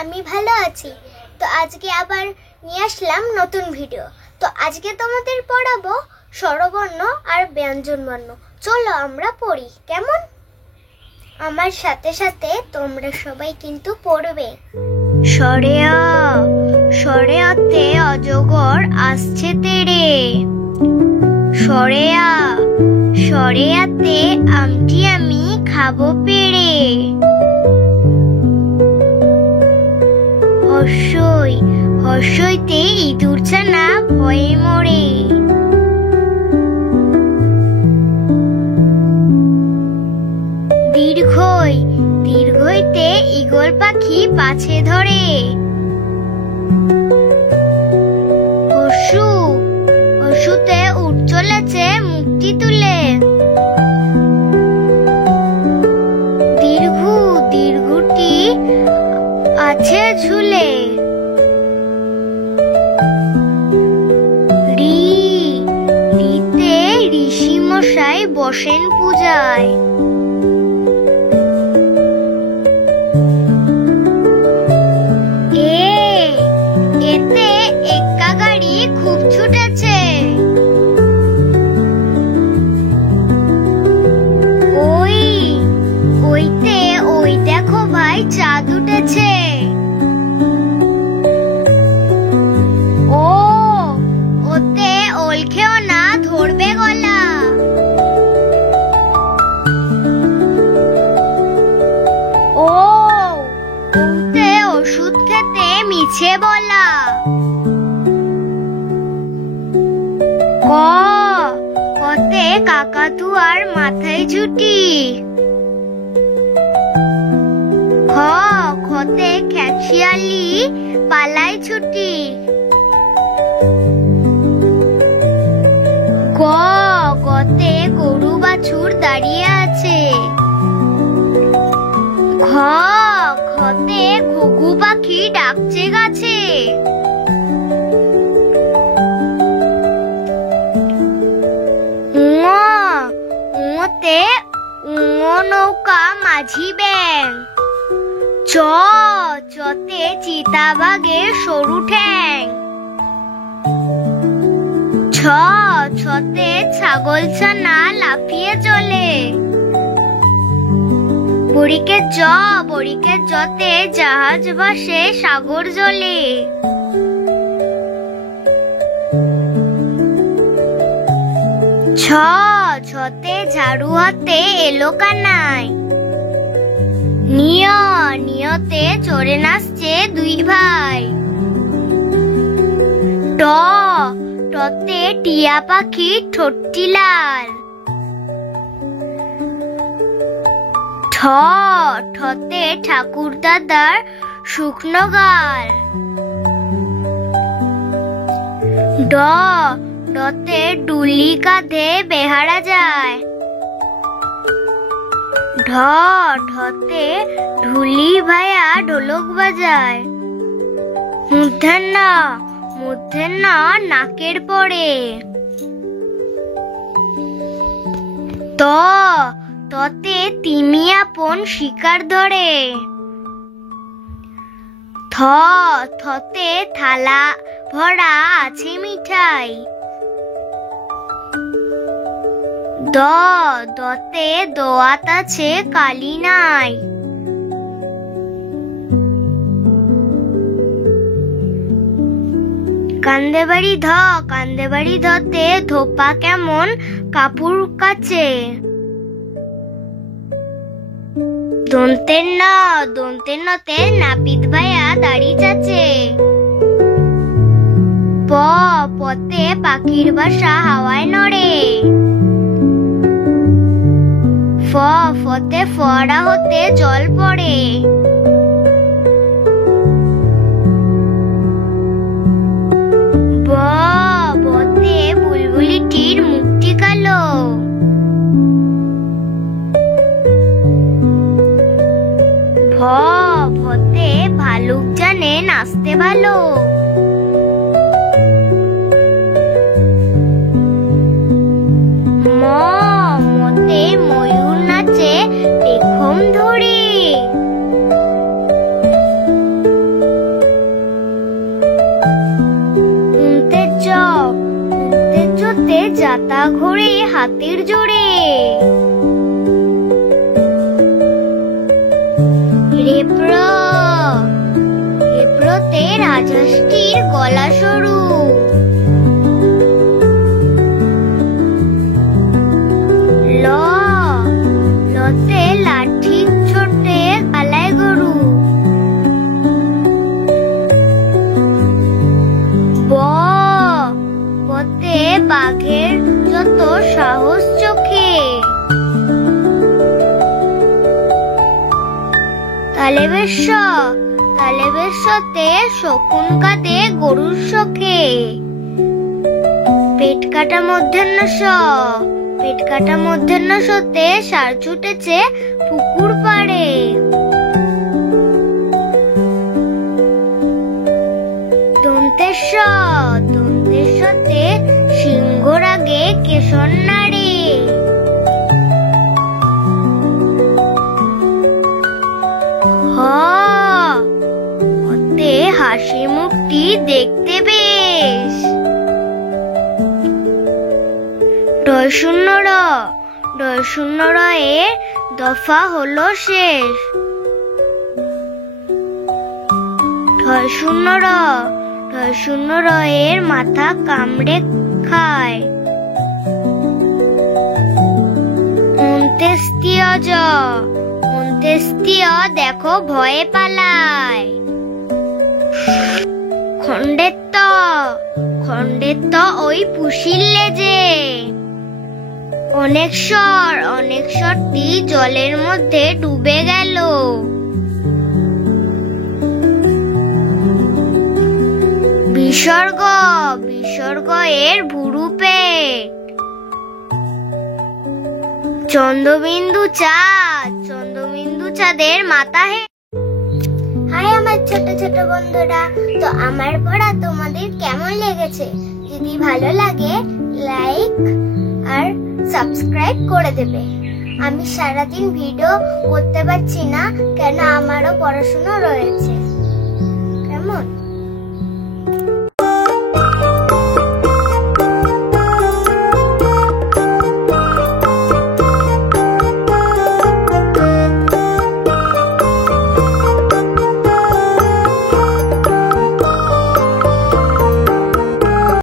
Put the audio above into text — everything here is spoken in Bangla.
আমি ভালো আছি। তো আজকে আবার নিয়ে আসলাম নতুন ভিডিও। তো আজকে তোমাদের পড়াবো স্বরবর্ণ আর ব্যঞ্জনবর্ণ। চলো আমরা পড়ি, কেমন? আমার সাথে সাথে তোমরা সবাই কিন্তু পড়বে। স্বরে আ, স্বরে অতে অজগর আসছে তেড়ে। স্বরে আ, স্বরে আতে আমটি আমি খাবো পেড়ে। হর্ষই, হর্ষইতে ইঁদুর ছানা ভয়ে মরে। দীর্ঘই, দীর্ঘইতে ঈগল পাখি পাছে ধরে। হর্ষু, হর্ষুতে উট চলেছে মুক্তি তুলে। দীর্ঘু, দীর্ঘটি আছে ঝুলে। রি, রিতে ঋষি মশাই বসেন পূজায়। এতে এক্কা গাড়ি খুব ছুটেছে। ওই, ওইতে ওই দেখো ভাই চাঁদ উঠেছে। ও, ওতে ওল খেও না ধরবে গলা। ও, ওতে ওষুধ খেতে মিছে বলা। ক, কতে কাকাতুয়ার মাথায় ঝুটি। খ, খতে খ্যাকশিয়ালি পালায় ছুটি। গ, গতে গরু বাছুর দাঁড়িয়ে আছে। ঘ, ঘতে ঘুঘু পাখি ডাকছে গাছে। ঙ, ঙতে ঙ নৌকা মাঝি ব্যাং। চ, চতে চিতাবাঘের সরু ঠ্যাং। ছ, ছতে ছাগল ছানা লাফিয়ে চলে। বড়িকে জ, বড়িকে জতে জাহাজ ভাসে সাগর জলে। ছ, ছতে ঝাড়ু হাতে এলো কানাই। নিয়, নিয়তে চড়ে নাচছে দুই ভাই। ট, টতে টিয়া পাখি ঠোঁটটি লাল। ঠ, ঠতে ঠাকুর দাদার শুকনো গাল। ড, ডতে ডুলি কাঁধে বেহারা যায়। ঢ, ঢতে ঢুলি ভায়া ঢোলক বাজায়। মূর্ধন্য, মূর্ধন্য নাকের পরে। ত, ততে তিমি আপন শিকার ধরে। থ, থতে থালা ভরা আছে মিঠাই। দ, দতে দোয়াত আছে কালি নাই। কান্দে বাড়ি ধ, কান্দে বাড়ি ধতে ধোপা কেমন কাপড় কাচে। দন্তের ন, দন্তের নাপিত ভাইয়া দাড়ি চাচে। প, পতে পাখির বাসা হাওয়ায় নড়ে। ফ, ফতে ফোয়ারা হতে জল পড়ে। ব, বতে বুলবুলিটির মুখটি কালো। ভ, ভতে ভালুক জানে নাচতে ভালো। ম, মতে ময়ূর নাচে পেখম ধরে। ছাতা ঘোরে হাতের জোরে। রেপ্র, রেপ্রতে রাজহাঁসটির গলা সরু। ল, লতে লাঠি ছোটে গালায় গরু। ব, বতে বাঘের যত সাহস চোখে। তালে বেশ, তালে বেশতে শকুন কাঁদে গরুর শোকে। পেট কাটা মধ্যাহ্ন স, পেট কাটা মধ্যাহ্ন সতে ষাঁড় ছুটেছে পুকুর পাড়ে। দন্তের স, দন্তের সতে সিংহ রাগে কেশর নাড়ে। হ, হতে হাসি মুখটি দেখতে বেশ। ডয় শূন্য র, ডয় শূন্য র এর দফা হলো শেষ। ঢয় শূন্য র, ঢয় শূন্য র এর মাথা কামড়ে খায়। অন্ত্যেষ্টিয় জ, অন্ত্যেষ্টিয় দেখো ভয়ে পালায়। খণ্ডের ত, খণ্ডের ত ওই পুষির লেজে। অনেকস্বর, অনেকস্বরটি জলের মধ্যে ডুবে গেল। বিসর্গ, বিসর্গ এর ভুরু পেট। চন্দ্রবিন্দু চাঁদ, চন্দ্রবিন্দু চাঁদের মাথা হে। হাই আমার ছোট ছোট বন্ধুরা, তো আমার পড়া তোমাদের কেমন লেগেছে? যদি ভালো লাগে লাইক আর সাবস্ক্রাইব করে দেবে। আমি সারাদিন ভিডিও করতে পারছি না, কেন আমারও পড়াশোনা রয়েছে।